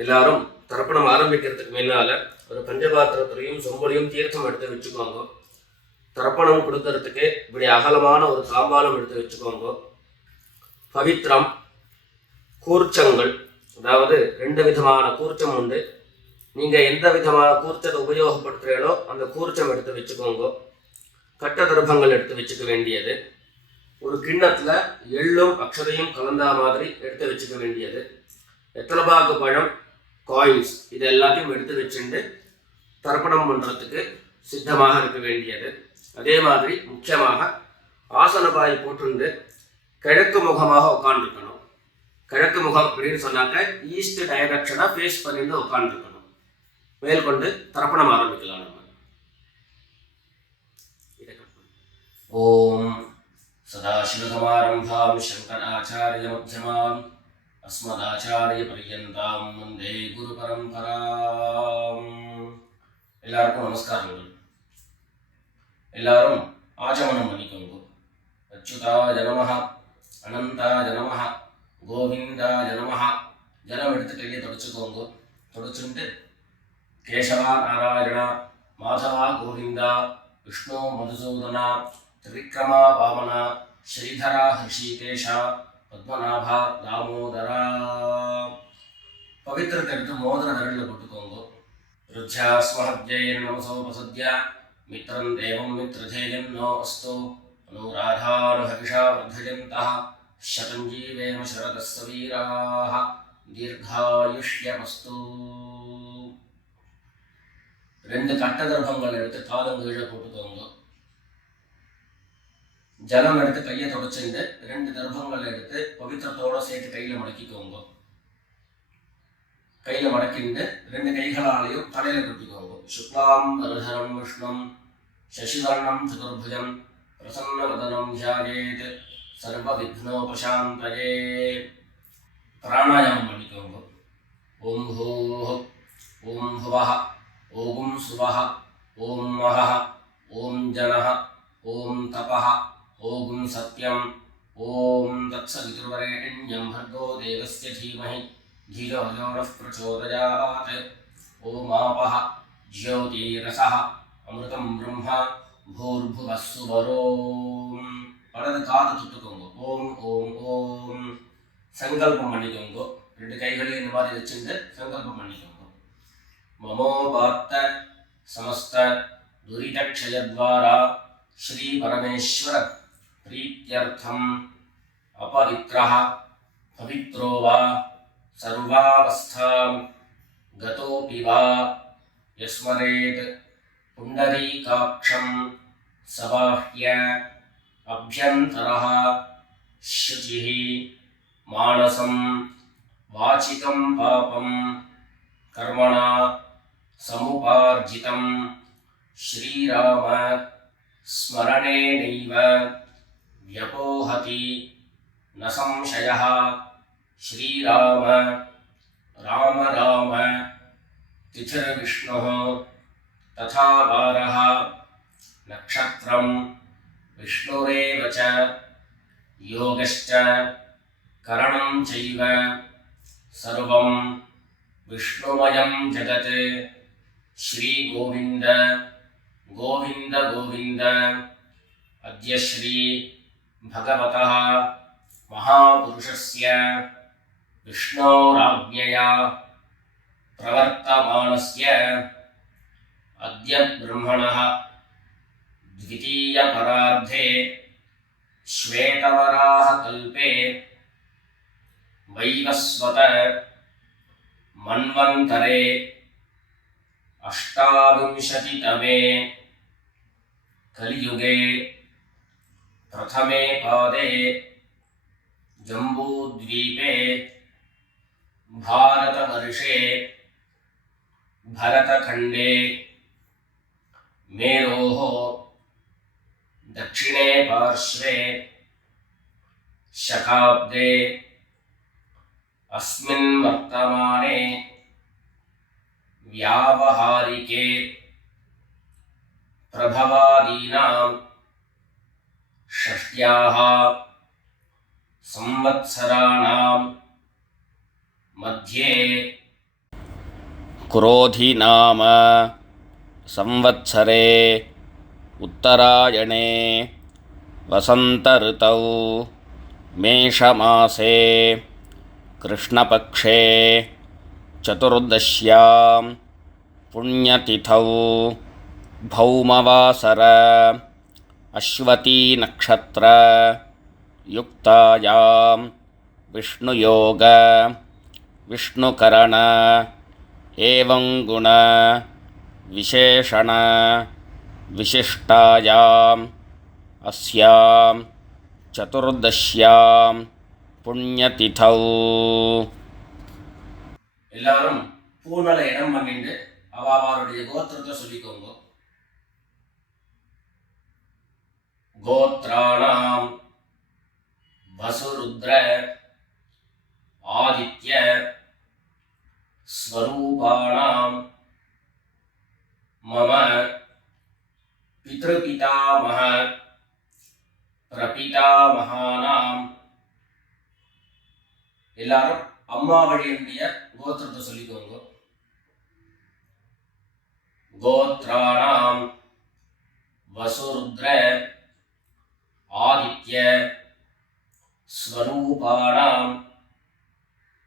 எல்லாரும் தர்ப்பணம் ஆரம்பிக்கிறதுக்கு முன்னால ஒரு பஞ்சபாத்திரத்திலையும் சொம்பலையும் தீர்த்தம் எடுத்து வச்சுக்கோங்க. தர்ப்பணம் கொடுக்கறதுக்கு இப்படி அகலமான ஒரு தாம்பாலம் எடுத்து வச்சுக்கோங்க. பவித்திரம், கூர்ச்சங்கள், அதாவது 2 விதமான கூர்ச்சம் உண்டு. நீங்க எந்த விதமான கூர்ச்சத்தை உபயோகப்படுத்துறீங்களோ அந்த கூர்ச்சம் எடுத்து வச்சுக்கோங்க. கட்ட தர்ப்பங்கள் எடுத்து வச்சுக்க வேண்டியது. ஒரு கிண்ணத்துல எள்ளும் அக்ஷதையும் கலந்தா மாதிரி எடுத்து வச்சுக்க வேண்டியது. வெத்தலைபாக்கு பழம், காயின்ஸ், இது எல்லாத்தையும் எடுத்து வச்சுட்டு தர்ப்பணம் பண்ணுறதுக்கு சித்தமாக இருக்க வேண்டியது. அதே மாதிரி முக்கியமாக ஆசனபாய் போட்டுண்டு கிழக்கு முகமாக உட்காந்துருக்கணும். கிழக்கு முகம் அப்படின்னு சொன்னாக்க ஈஸ்ட் டைரக்ஷனாக ஃபேஸ் பண்ணிட்டு உட்காந்துருக்கணும். மேற்கொண்டு தர்ப்பணம் ஆரம்பிக்கலாம். நம்ம ஓம் சதாசிவசமாரம்பாம் சங்கராச்சாரிய மத்தியமாம் அஸ்மதாச்சாரிய பரியந்தாம் வந்தே குரு பரம்பராம். எல்லாருக்கும் நமஸ்காரங்கள். எல்லாரும் ஆச்சமனம் பண்ணிக்கோங்க. அச்சுதாய நமஹ, அனந்தாய நமஹ, கோவிந்தாய நமஹ. ஜலம் எடுத்து கையை தொடச்சுக்கோங்க. தொடச்சுட்டு கேசவா நாராயணா, மாதவா கோவிந்தா, விஷ்ணு மதுசூதனா, திரிவிக்ரமா வாமனா, ஸ்ரீதரா ஹிருஷிகேஷா, பத்மநாபா தாமோதரா. பவித்திரத்தை எடுத்து மோதிர விரலில் போட்டுக்கோங்க. ருத்யாஸ்மஹத்யேன் நமசோபசத்யா மித்ரம் தேவம் மித்ரதேயம் நோ அஸ்து அனுராதானுஹவிஷா வர்தயந்தः சதஞ்சீவேம சரதஸ்ஸ வீராः தீர்காயுஷ்யமஸ்து. 2 கட்ட தர்ப்பங்கள் எடுத்து காலம் கீழே போட்டுக்கோங்க. ஜலம் எடுத்து கையை தொடச்சுட்டு 2 தர்ப்பங்கள் எடுத்து பவித்திரத்தோட சேர்த்து கையில் மடக்கிக்கோங்க. கையில் மடக்கிட்டு 2 கைகளாலையும் தலையில் கட்டிக்கோங்க. சுக்லாம் வரதரம் விஷ்ணம் சசிவர்ணம் சதுர்புஜம் பிரசன்னவதனம் தியாயேத் சர்வ விக்னோபசாந்தயே. பிராணாயாமம் பண்ணிக்கோங்க. ஓம் ஹோஹ், ஓம் ஹுவஹ, ஓம் சுவஹ, ஓம் மஹஹ, ஓம் ஜனஹ, ஓம் தபஹ, ஓம் சத்யம், ஓம் தத்சவிதுர்வரேண்யம் भर्गो देवस्य धीमहि धियो यो नः प्रचोदयात्. ஓம் ஆபஹ ஜ்யோதிரசஹ அமிர்தம் பிரம்மா பூர்புவः சுவரோம். வலது காது தொட்டுக்கோங்க. ஓம் ஓம் ஓம். சங்கல்பம் பண்ணிக்கோங்க. 2 கைகளையும் இந்த மாதிரி வச்சுட்டு சங்கல்பம் பண்ணிக்கோங்க. மமோபாத்த சமஸ்த துரிதக்ஷயத்வாரா ஸ்ரீ பரமேஸ்வர प्रीत्यर्थम अपवित्रः पवित्रो वा सर्वावस्थां गतोऽपि वा यस्मरेत् पुण्डरीकाक्षं सबाह्य अभ्यन्तरः शुचिः मानसं वाचिकं पापं कर्मणा समुपार्जितं श्रीराम स्मरणेनैव व्यपोहति न संशयः. श्रीराम राम राम तिथिर्विष्णुः तथा वारः नक्षत्रं विष्णुरेव च योगश्च करणं चैव सर्वं विष्णुमयं जगत्. श्री गोविंद गोविंद गोविंद. अद्य श्री भगवतः महापुरुषस्य विष्णोराज्ञया प्रवर्तमानस्य अद्य ब्रह्मणः द्वितीयपरार्धे श्वेतवराहकल्पे वैवस्वत मन्वन्तरे 28तमे कलियुगे प्रथमे पादे जम्बूद्वीपे भारतवर्षे भरतखण्डे मेरोः दक्षिणे पार्श्वे शकाब्दे अस्मिन् वर्तमाने व्यावहारिके प्रभवादीनां षष्ट्याः संवत्सराणां मध्ये क्रोधि नाम संवत्सरे उत्तरायणे वसंत ऋतौ मेषमासे कृष्णपक्षे चतुर्दश्यां पुण्यतिथौ भौमवासर अश्वती नक्षत्र युक्तायां विष्णुयोग विष्णुकरण एवं गुण विशेषण विशिष्टायाम् अस्यां चतुर्दश्यां पुण्यतिथौ எல்லாரும் பூனலை இடம் பண்ணிட்டு அவருடைய கோத்திரத்தை சொல்லிக்கோங்க. கோத்ராணாம் வசுருத்ர ஆதித்ய ஸ்வரூபாணாம் மம பித்ருபிதாமஹ பிரபிதாமகானாம். எல்லாரும் அம்மா வழியுடைய கோத்திரத்தை சொல்லிக்கோங்க. கோத்ராணாம் வசுருத்ர ஆதித்ய ஸ்வரூபாணாம்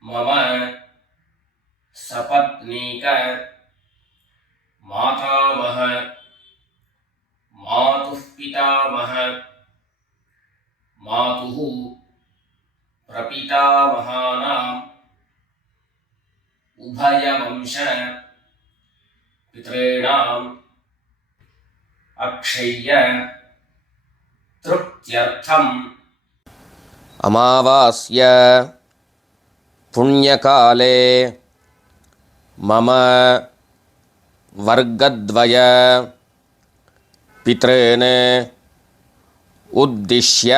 மம சபத்னீக மாதாமஹ மாதுः பிதாமஹ मातुः प्रपितामहानाम् उभयवंश पितॄणाम् अक्षय्य तृप्त्यर्थम् अमावास्य पुण्यकाले मम वर्गद्वय पितॄन् उद्दिश्य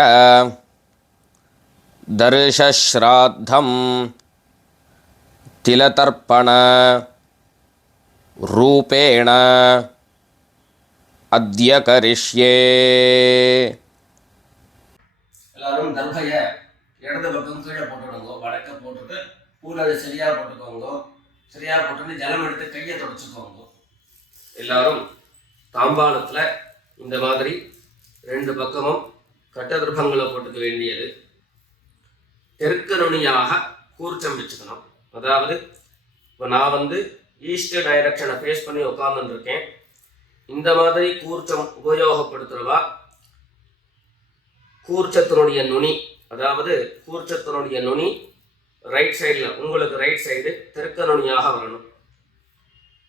दर्शश्राद्धं तिलतर्पण रूपेण अद्य करिष्ये. எல்லாரும் தர்பைய இடது பக்கம் கீழே போட்டுடுங்க. வடக்க போட்டுட்டு பூனை சரியா போட்டுக்கோங்க. சரியா போட்டுட்டு ஜலம் எடுத்து கையை தொடச்சுக்கோங்க. எல்லாரும் தாம்பாளத்துல இந்த மாதிரி ரெண்டு பக்கமும் கட்டதிருப்பங்களை போட்டுக்க வேண்டியது. தெற்கு நுனியாக கூர்ச்சம் வச்சுக்கணும். அதாவது இப்போ நான் ஈஸ்ட் டைரக்ஷனை ஃபேஸ் பண்ணி உட்கார்ந்துருக்கேன். இந்த மாதிரி கூர்ச்சம் உபயோகப்படுத்துகிறவா கூர்ச்சத்தினுடைய நுனி, அதாவது கூர்ச்சத்தினுடைய நுனி ரைட் சைடில், உங்களுக்கு ரைட் சைடு தெற்கு நுனியாக வரணும்.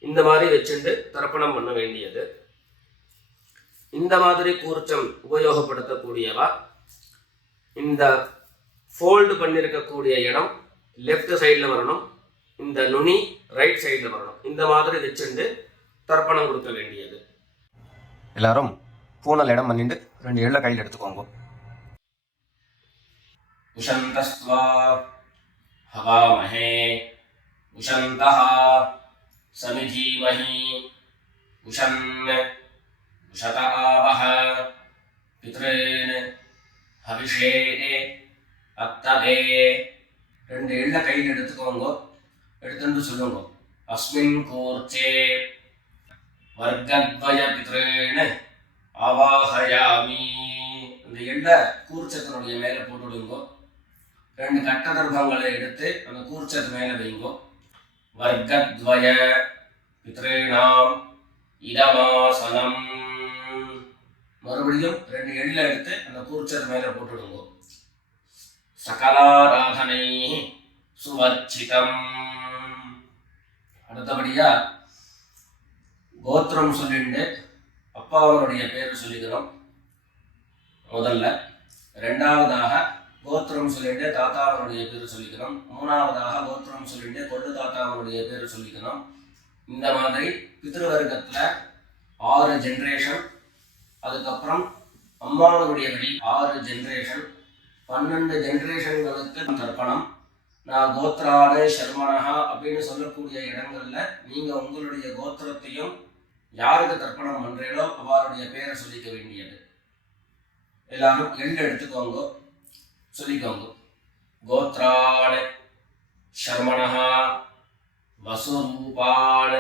இந்த மாதிரி வச்சுட்டு தர்ப்பணம் பண்ண வேண்டியது. இந்த மாதிரி கூர்ச்சம் உபயோகப்படுத்தக்கூடியவா இந்த ஃபோல்டு பண்ணியிருக்கக்கூடிய இடம் லெஃப்ட் சைடில் வரணும், இந்த நுனி ரைட் சைடில் வரணும். இந்த மாதிரி வச்சுட்டு தர்ப்பணம் கொடுக்க வேண்டியது. எல்லாரும் பூனல் இடம் பண்ணிட்டு ரெண்டு எள்ள கையில் எடுத்துக்கோங்க. உஷந்தஸ்வா ஹவாமஹே உஷந்தஹ சமிதீமஹி உஷன் உஷத ஆவஹ பித்ரேன் ஹவிஷே அத்ததே. ரெண்டு எள்ள கையில் எடுத்துக்கோங்க. எடுத்துட்டு சொல்லுங்க. அஸ்மின் கூர்ச்சே வர்க்கத்வய பித்ரேன் ஆவாஹயாமி. இந்த எள்ள கூர்ச்சத்தினுடைய மேலே போட்டுடுங்க. ரெண்டு கட்டதர்பங்களை எடுத்து அந்த கூர்ச்சத்து மேலே வைங்கோ. வர்க்கத்வய பித்ரேணாம் இதமாசனம். மறுபடியும் ரெண்டு எள்ள எடுத்து அந்த கூர்ச்சத்து மேலே போட்டுடுங்க. சகலாராதனை சுவர்ச்சிதம். அடுத்தபடியா கோத்திரம் சொல்லிட்டு அப்பாவனுடைய பேர் சொல்லிக்கணும் முதல்ல. ரெண்டாவதாக கோத்திரம் சொல்லிட்டு தாத்தாவனுடைய பேர் சொல்லிக்கணும். மூணாவதாக கோத்திரம் சொல்லிட்டு கொள்ளு தாத்தாவனுடைய பேர் சொல்லிக்கணும். இந்த மாதிரி பித்ருவர்க்கத்துல 6 ஜென்ரேஷன், அதுக்கப்புறம் அம்மாவனுடைய வழி 6 ஜென்ரேஷன், 12 ஜெனரேஷன்களுக்கு தர்ப்பணம். நான் கோத்ராடு சர்மனஹா அப்படின்னு சொல்லக்கூடிய இடங்கள்ல நீங்க உங்களுடைய கோத்திரத்தையும் யாருக்கு தர்ப்பணம் பண்றீங்களோ அவருடைய பேரை சொல்லிக்க வேண்டியது. எல்லாரும் எள்ளு எடுத்துக்கோங்க, சொல்லிக்கோங்க. கோத்ராடு சர்மனஹா வசுரூபான்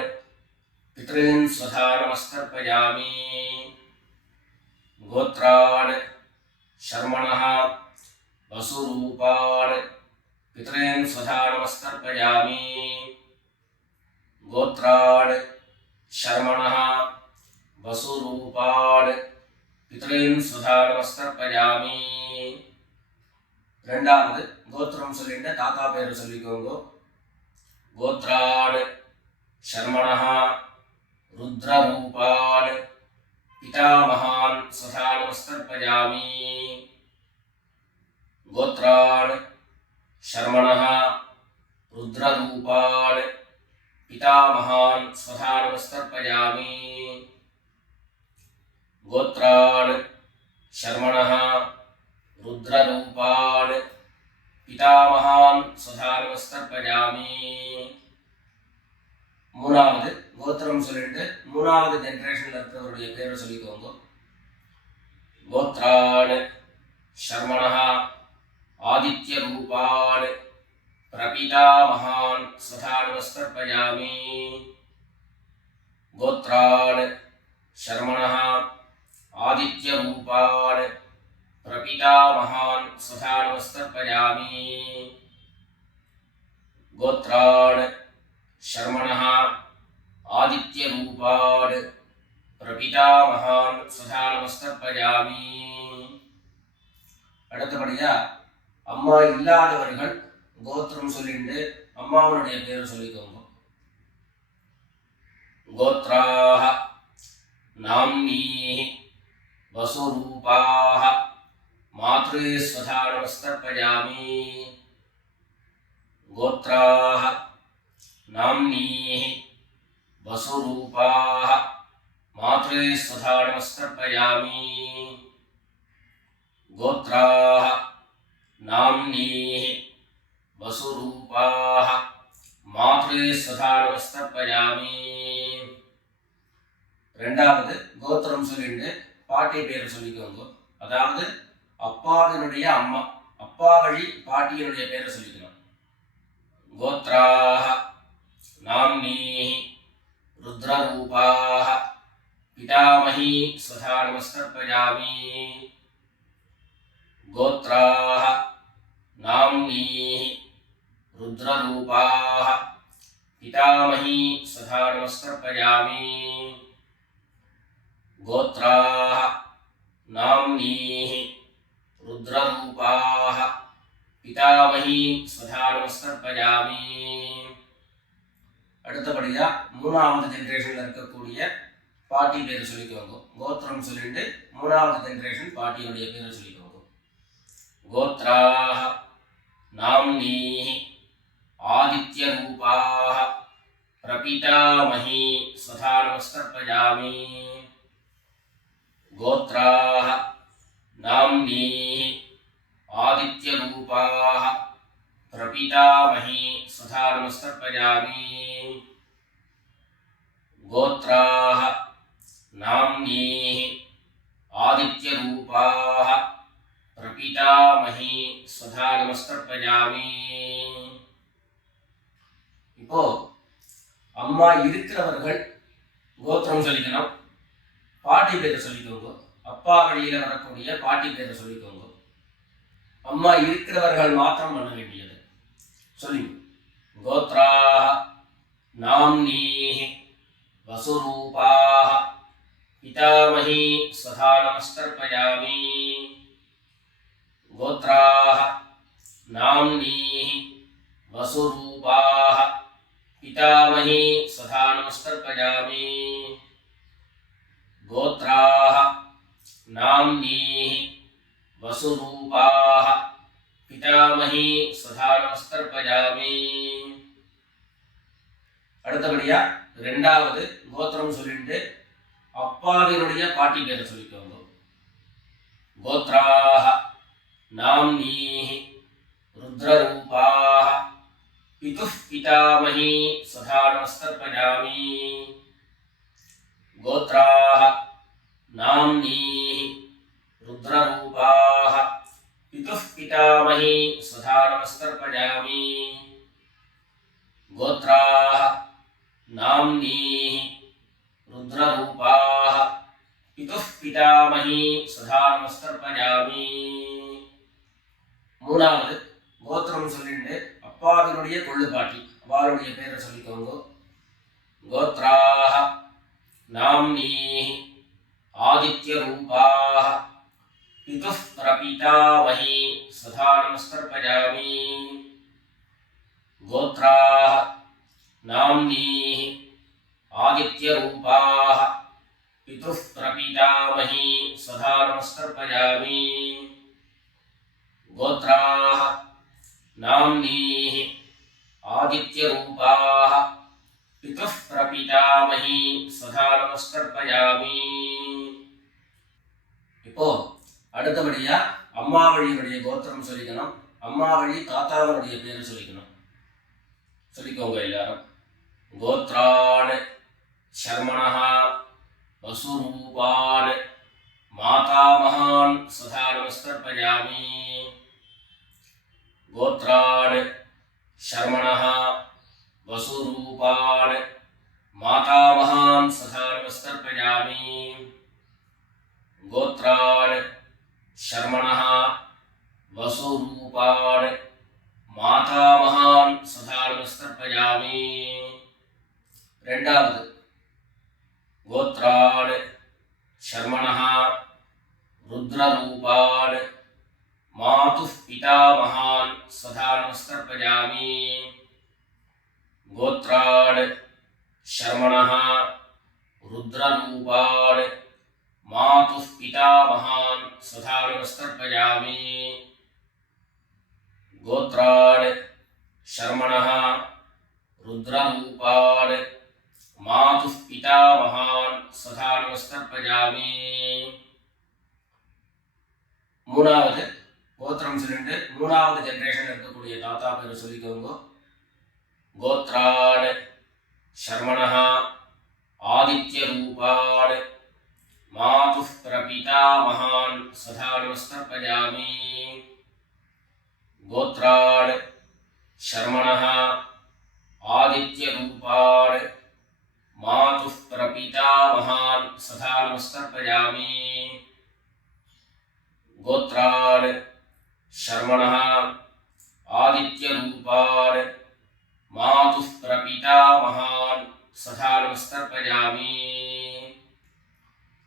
பித்ரீன் ஸ்வதா நமஸ்தர்ப்பயாமி. கோத்ரான் சர்மணः வசுரூபான் பித்ரீன் ஸ்வதா நமஸ்தர்ப்பயாமி. கோத்ரான் சர்மணः வசுரூபான் பித்ரீன் ஸ்வதா நமஸ்தர்ப்பயாமி. ரெண்டாவது கோத்திரம் சொல்லிட்டு தாத்தா பேர் சொல்லிக்கோங்க. கோத்ரான் சர்மணः ருத்ரரூபான் பிதாமகான் ஸ்வதா நமஸ்தர்ப்பயாமி. கோத்ரான் சர்மணः ருத்ரரூபான் பிதாமகான் ஸ்வதா நமஸ்தர்ப்பயாமி. கோத்ரான் சர்மணः ருத்ரரூபான் பிதாமகான் ஸ்வதா நமஸ்தர்ப்பயாமி. மூணாவது கோத்திரம் சொல்லிட்டு மூணாவது ஜெனரேஷன்ல இருக்கிறவருடைய பேரை சொல்லிக்கோங்க. கோத்ரான் சர்மணः ஆதித்ய ரூபான் பிரபிதாமகான் ஸ்வதா நமஸ்தர்ப்பயாமி. கோத்ரான் சர்மணः ஆதித்ய ரூபான் பிரபிதாமகான் ஸ்வதா நமஸ்தர்ப்பயாமி. கோத்ரான் சர்மணः ஆதித்ய ரூபான் பிரபிதாமகான் ஸ்வதா நமஸ்தர்ப்பயாமி. அடுத்தபடியா அம்மா இல்லாதவர்கள் கோத்திரம் சொல்லிட்டு அம்மாவனுடைய பேரை சொல்லிக்கோங்க. கோத்ராஹ நாம்னீஹ வசுரூபாஹ மாத்ரே ஸ்வதா நமஸ்தர்ப்பயாமி. கோத்ராஹ நாம்னீஹ வசுரூபாஹ மாத்ரே ஸ்வதா நமஸ்தர்ப்பயாமி. கோத்ராஹ நாம்னீஹ வசுரூபாஹ மாத்ரே ஸ்வதா நமஸ்தர்ப்பயாமி. ரெண்டாவது கோத்திரம் சொல்லிட்டு பாட்டி பேரை சொல்லிக்கோங்க. அதாவது அப்பாவினுடைய அம்மா, அப்பா வழி பாட்டியினுடைய பேரை சொல்லிக்கணும். கோத்ராஹ நாம்னீஹ ருத்ரரூபாஹ பிதாமஹி ஸ்வதா நமஸ்தர்ப்பயாமி. கோத்ராஹ நாம்னீஹ ருத்ரரூபாஹ பிதாமஹி ஸ்வதா நமஸ்தர்ப்பயாமி. கோத்ராஹ நாம்னீஹ ருத்ரரூபாஹ பிதாமஹி ஸ்வதா நமஸ்தர்ப்பயாமி. அடுத்தபடியா மூணாவது ஜெனரேஷன்ல இருக்கக்கூடிய பாட்டி பேர் சொல்லிக்கோங்க. கோத்திரம் சொல்லிட்டு மூணாவது ஜெனரேஷன் பாட்டியுடைய பேரை சொல்லிக்கோங்க. கோத்ராஹ நாம்னீஹ ஆதித்ய ரூபாஹ பிரபிதாமஹி ஸ்வதா நமஸ்தர்ப்பயாமி. கோத்ராஹ நாம்னீஹ ஆதித்ய ரூபாஹ பிரபிதாமஹி ஸ்வதா நமஸ்தர்ப்பயாமி. கோத்ராஹ நாம்னீஹ ஆதித்ய ரூபாஹ பிரபிதாமஹி ஸ்வதா நமஸ்தர்ப்பயாமி. இப்போ அம்மா இருக்கிறவர்கள் கோத்திரம் சொல்லிக்கணும், பாட்டி பேரை சொல்லிக்கோங்க. அப்பா வழியில வரக்கூடிய பாட்டி பேரை சொல்லிக்கோங்க. அம்மா இருக்கிறவர்கள் மாத்திரம் பண்ண வேண்டியது சொல்லி. கோத்ராஹ நாம்னீஹ வசுரூபாஹ பிதாமஹி ஸ்வதா நமஸ்தர்ப்பயாமி. கோத்ராஹ நாம்னீஹ வசுரூபாஹ பிதாமஹி ஸ்வதா நமஸ்தர்ப்பயாமி. கோத்ராஹ நாம்னீஹ வசுரூபாஹ பிதாமஹி ஸ்வதா நமஸ்தர்ப்பயாமி. அடுத்தபடியா ரெண்டாவது கோத்திரம் சொல்லிட்டு அப்பாவினுடைய பாட்டி பேரை சொல்லிக்கோங்க. கோத்ராஹ नाम्नीः रुद्ररूपाः पितुः पितामही स्वधा नमस्तर्पयामि गोत्राः नाम्नीः रुद्ररूपाः पितुः पितामही स्वधा नमस्तर्पयामि गोत्राः नाम्नीः रुद्ररूपाः पितुः पितामही स्वधा नमस्तर्पयामि மூணாவது கோத்திரம் சொல்லிட்டு அப்பாவினுடைய கொள்ளுப்பாட்டி அவளுடைய பேரை சொல்லிக்கோங்க கோத்ராஹ நாம்னீஹி ஆதித்ய ரூபாஹ பிதுः பிரபிதாமஹி சதா நமஸ்தர்ப்பயாமி கோத்ராஹ நாம்னீஹி ஆதித்ய ரூபாஹ பிதுः பிரபிதாமஹி சதா நமஸ்தர்ப்பயாமி गोत्राः नाम्नीः आदित्यरूपाः पितुः प्रपितामही सदा नमस्कर्पयामि இப்போ அடுத்தபடியா அம்மா வழியினுடைய கோத்திரம் சொல்லிக்கணும் அம்மா வழி தாத்தாவனுடைய பேர் சொல்லிக்கணும் சொல்லிக்கோங்க எல்லாரும் கோத்ரான் शर्मणः वसुरूपान् मातामहान् सदा नमस्कर्पयामि गोत्रान् शर्मणः वसुरूपान् मातामहान् सदा नमस्कर्पयामि गोत्रान् शर्मणः वसुरूपान् मातामहान् सदा नमस्कर्पयामि ரெண்டாவது गोत्रान् शर्मणः रुद्ररूपान् मातुः पितामहान् सदा नमस्कर्पयामि गोत्रान् शर्मणः रुद्ररूपान् मातुः पितामहान् सदा नमस्कर्पयामि गोत्रान् शर्मणः रुद्ररूपान् मातुः पितामहान् सदा नमस्कर्पयामि மூணாவது கோத்திரம் சொல்லிட்டு மூணாவது ஜெனரேஷன் இருக்கக்கூடிய தாத்தா பேர் சொல்லிக்கோங்க கோத்ரான் शर्मणः आदित्य रूपान् मातुः प्रपितामहान् सदा नमस्कर्पयामि गोत्रान् शर्मणः आदित्य रूपान् मातुः प्रपितामहान् सदा नमस्कर्पयामि गोत्रान् शर्मणः आदित्य रूपान् मातुः प्रपितामहान् सदा नमस्कर्पयामि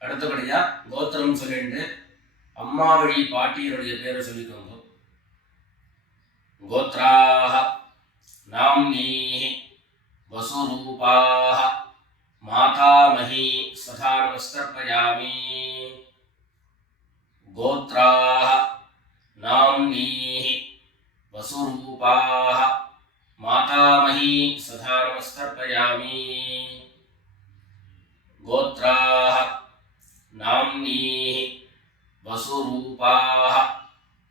அடுத்தபடியா கோத்திரம் சொல்லிட்டு அம்மா வழி பாட்டியருடைய பேரை சொல்லிக்கோங்க கோத்ராஹ நாம்னீஹ वसुरूपाः मातामही सदा नमस्कर्पयामि गोत्राः नाम्नीः वसुरूपाः मातामही सदा नमस्कर्पयामि गोत्राः नाम्नीः वसुरूपाः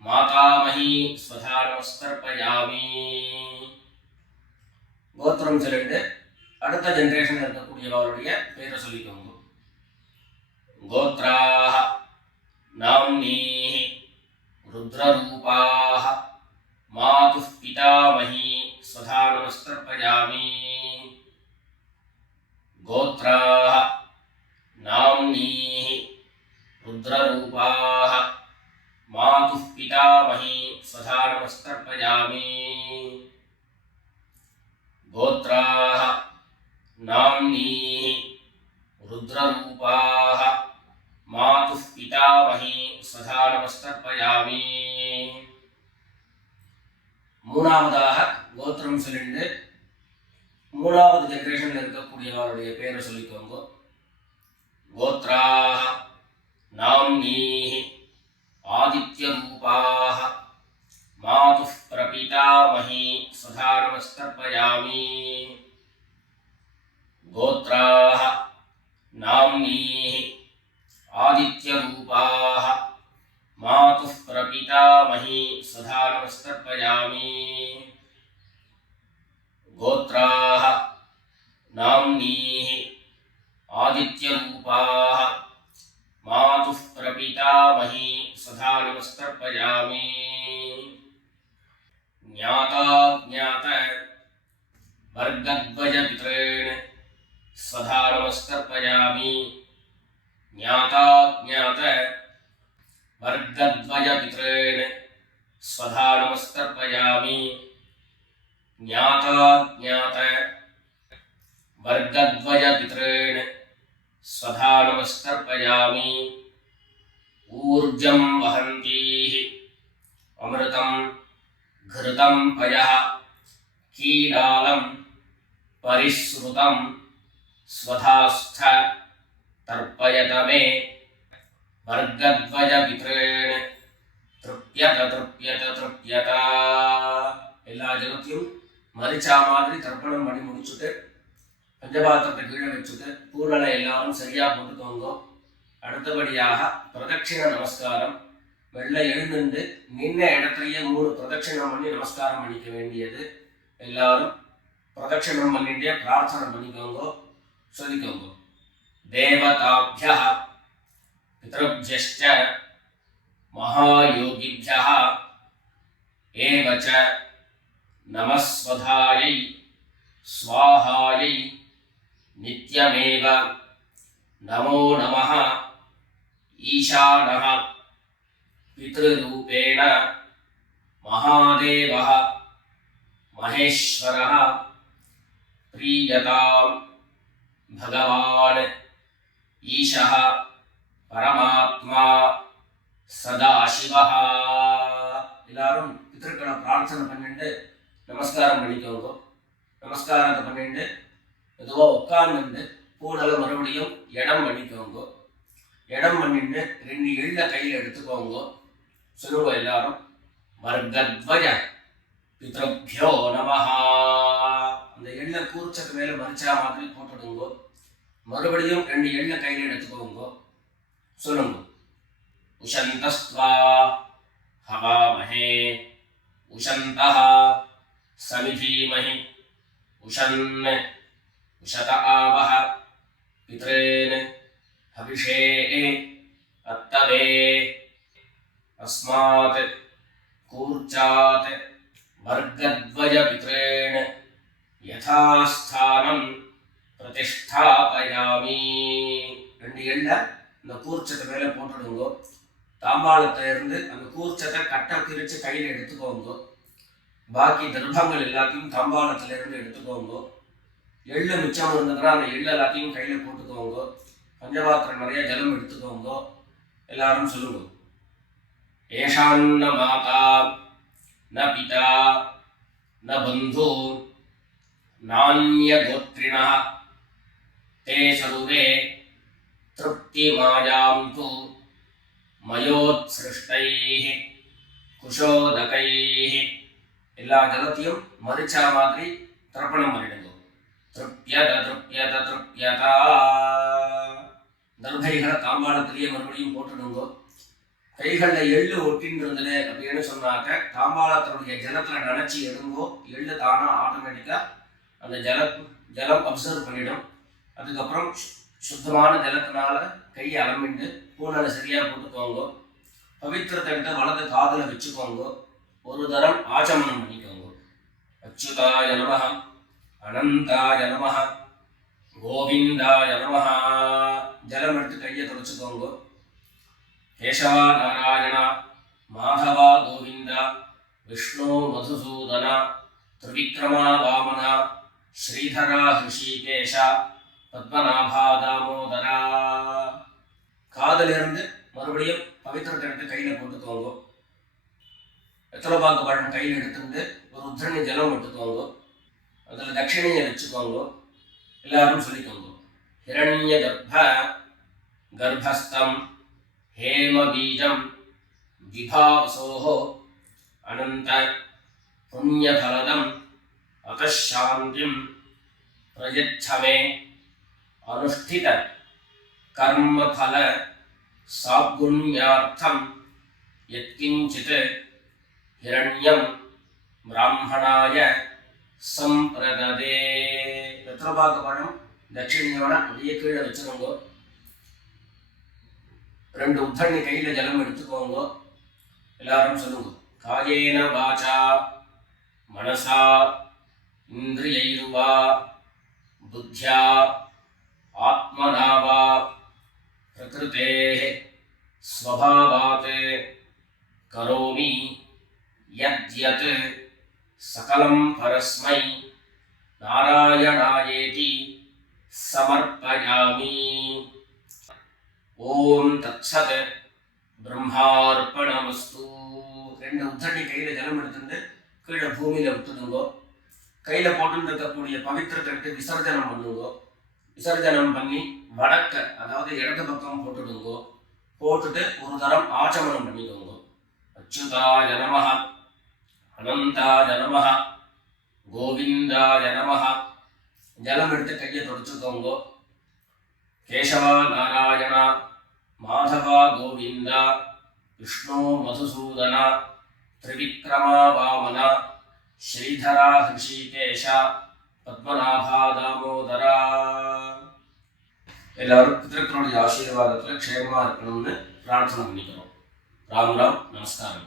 मातामही सदा नमस्कर्पयामि கோத்திரம் சொல்லிட்டு அடுத்த ஜெனரேஷன் இருக்கக்கூடியவருடைய பேரை சொல்லிக்கோங்க கோத்ராஹ நாம்னீஹ रुद्ररूपाः मातुः पितामही सदा नमस्कर्पयामि गोत्राः नाम्नीः रुद्ररूपाः मातुः पितामही सदा नमस्कर्पयामि गोत्राः नाम्नीः रुद्ररूपाः मातुः पितामही सदा नमस्कर्पयामि மூணாவதாக கோத்திரம் சொல்லிட்டு மூணாவது ஜெனரேஷன்ல இருக்கக்கூடியவருடைய பேரை சொல்லிக்கோங்க கோத்ராஹ நாம்னீஹ ஆதித்ய ரூபாஹ मातुः प्रपितामही सदा नमस्कर्पयामि गोत्राः नाम्नीः आदित्यरूपाः मातुः प्रपितामही सदा नमस्तर्पयामि। गोत्राः नाम्नीः आदित्यरूपाः मातुः प्रपितामही सदा नमस्तर्पयामि। ज्ञाता ज्ञात वर्गद्वयपितॄन् सदा नमस्तर्पयामि। ज्ञाता ज्ञात वर्गद्वयपितॄन् सदा नमस्तर्पयामि। ज्ञाता ज्ञात वर्गद्वयपितॄन् सदा नमस्तर्पयामि। ऊर्जं वहन्तीः अमृतं घृतं पयः कीडालं परिश्रुतं स्वधास्थ तर्पयत मे वर्गद्वयपितॄन् तृप्यत तृप्यत तृप्यत। எல்லா ஜனத்தையும் மரிச்சா மாதிரி தர்ப்பணம் பண்ணி முடிச்சுட்டு பஞ்சபாத்திரத்தை கீழே வச்சுட்டு பூர்ணலை எல்லாரும் சரியா போட்டுக்கோங்க. அடுத்தபடியாக பிரதட்சிண நமஸ்காரம். வெள்ளை எழுந்துண்டு நின்ன இடத்துலயே 3 பிரதட்சிணம் பண்ணி நமஸ்காரம் பண்ணிக்க வேண்டியது. எல்லாரும் பிரதட்சிணம் பண்ணிட்டே பிரார்த்தனை பண்ணிக்கோங்க, சொல்லிக்கோங்க. தேவதாப்யः பித்ருப்யश्च மகாயோகிभ्यः ஏவ च நமஸ்வதாயை ஸ்வாஹாயை நித்யமேவ நமோ நமः ஈசானः பித்ருரூபேண மகாதேவः மகேஸ்வரः प्रीयतां भगवान् ईशः परमात्मा सदाशिवः. எல்லாரும் பித்ருக்களை பிரார்த்தனை பண்ணிட்டு நமஸ்காரம் பண்ணிக்கோங்க. நமஸ்காரத்தை பண்ணிட்டு எதுவோ உட்கார்ந்து பூனலை மறுபடியும் இடம் பண்ணிக்கோங்க. இடம் பண்ணிட்டு 2 எள்ள கையில் எடுத்துக்கோங்க. சொல்லுங்க எல்லாரும், வர்கத்வய பித்ருப்யோ நமஹ. அந்த எள்ள கூர்ச்சத்து மேல மரிச்சா மாதிரி போட்டுடுங்க. மறுபடியும் 2 எள்ள கையில் எடுத்துக்கோங்க. சொல்லுங்க, உஷந்தஸ்வா ஹவாமஹே உஷந்தஹ சமிதீமஹி உஷன் உஷத ஆவஹ பித்ரேன் ஹவிஷே அத்தவே அஸ்மாத் கூர்ச்சாத் வர்கத்வய பித்ரேன் யதாஸ்தானம் பிரதிஷ்டாபயாமி. 2 எள்ள இந்த கூர்ச்சத்தை மேல போட்டுடுங்க. தாம்பாளத்துல இருந்து அந்த கூர்ச்சத்தை கட்டை பிரிச்சு கையில எடுத்துக்கோங்க. பாக்கி தர்ப்பங்கள் எல்லாத்தையும் தாம்பாளத்துல இருந்து எடுத்துக்கோங்க. எள்ளு மிச்சம் இருந்ததுன்னா அந்த எள்ளு எல்லாத்தையும் கையில போட்டுக்கோங்க. பஞ்சபாத்திரம் நிறைய ஜலம் எடுத்துக்கோங்க. எல்லாரும் சொல்லுங்க, ஏஷான்ன மாதா ந பிதா ந பந்து நான்யகோத்ரிணः தே சர்வே திருப்திமாயாந்து மயோத்ஸ்ருஷ்டைः குஷோதகைः. எல்லா ஜலத்தையும் மரிச்சா மாதிரி தர்ப்பணம் பண்ணிடுங்க. திருப்யத திருப்யத திருப்யதா. தர்பைகளை தாம்பாளத்திலேயே மறுபடியும் போட்டுடுங்க. கைகளில் எள்ளு ஒட்டின்னு இருந்தது அப்படின்னு சொன்னாக்க தாம்பாளத்தினுடைய ஜலத்தில் நினைச்சி எடுங்கோ. எள்ளு தானா ஆட்டோமேட்டிக்காக அந்த ஜலம் அப்சர்வ் பண்ணிடும். அதுக்கப்புறம் சுத்தமான ஜலத்தினால கையை அலம்பிண்டு பூனலை சரியா போட்டுக்கோங்க. பவித்திரத்தை எடுத்து வலது காதுல வச்சுக்கோங்க. ஒரு தரம் ஆச்சமனம் பண்ணிக்கோங்க. அச்சுதாய நமஹ அனந்தாய நமஹ கோவிந்தாய நமஹ. ஜலம் எடுத்து கையை தொடச்சுக்கோங்க. கேசவா நாராயணா மாதவா கோவிந்தா விஷ்ணு மதுசூதனா திரிவிக்ரமா வாமனா ஸ்ரீதரா ஹிருஷிகேஷா பத்மநாபா தாமோதரா. காதல இருந்து மறுபடியும் பவித்திரத்தை எடுத்து கையில போட்டுக்கோங்க. வெத்தலைப்பாக்கு பழம் கையில் எடுத்துட்டு ஒரு உத்திரணி ஜலம் எடுத்துக்கோங்க. அதில் தட்சிணையை வச்சுக்கோங்க. எல்லாரும் சொல்லிக்கோங்க, ஹிரண்ய கர்ப்பஸ்தம் हेम बीजं विभावसोः अनंत पुण्यफलदं अतः शांतिं प्रयच्छ मे अनुष्ठित कर्मफल सागुण्यार्थं யத்கிஞ்சித் ஹிரண்யம் பிராமணாய சம்பிரததே. வெத்தலைப்பாக்கு பழம் தட்சிணையோட அப்படியே கீழே வச்சுக்கோங்க. 2 உத்தரணி கையில ஜலம் எடுத்துக்கோங்க. எல்லாரும் சொல்லுங்க. காயேன வாசா மனசா இந்திரியைர்வா புத்யா ஆத்மனா வா பிரகிருதேஹ ஸ்வபாவாத் கரோமி யத்யத் சகலம் பரஸ்மை நாராயணாயேதி சமர்ப்பயாமி. ஓம் தத்சத் பிரம்மார்ப்பணமஸ்து. 2 உத்தரணி கையில ஜலம் எடுத்துட்டு கீழே பூமியில விட்டுடுங்கோ. கையில போட்டு இருக்கக்கூடிய பவித்திரத்தை எடுத்து விசர்ஜனம் பண்ணுங்கோ. விசர்ஜனம் பண்ணி வடக்க, அதாவது இடது பக்கம் போட்டுடுங்கோ. போட்டுட்டு ஒரு தரம் ஆச்சமனம் பண்ணிக்கோங்க. அச்சுதாய நமஹ, அனந்தாய நமஹ, கோவிந்தாய நமஹ. ஜலம் எடுத்து கையை தொடச்சுக்கோங்க. கேசவா நாராயணா, மாதவா கோவிந்தா, விஷ்ணு மதுசூதனா, திரிவிக்ரமா வாமனா, ஸ்ரீதரா ஹிருஷிகேஷா, பத்மநாபா தாமோதரா. எல்லாரும் பிதர்களுடைய ஆசீர்வாதத்தில் க்ஷேமமாக இருக்கணும்னு பிரார்த்தனை பண்ணிக்கிறோம். ராம் ராம், நமஸ்காரம்.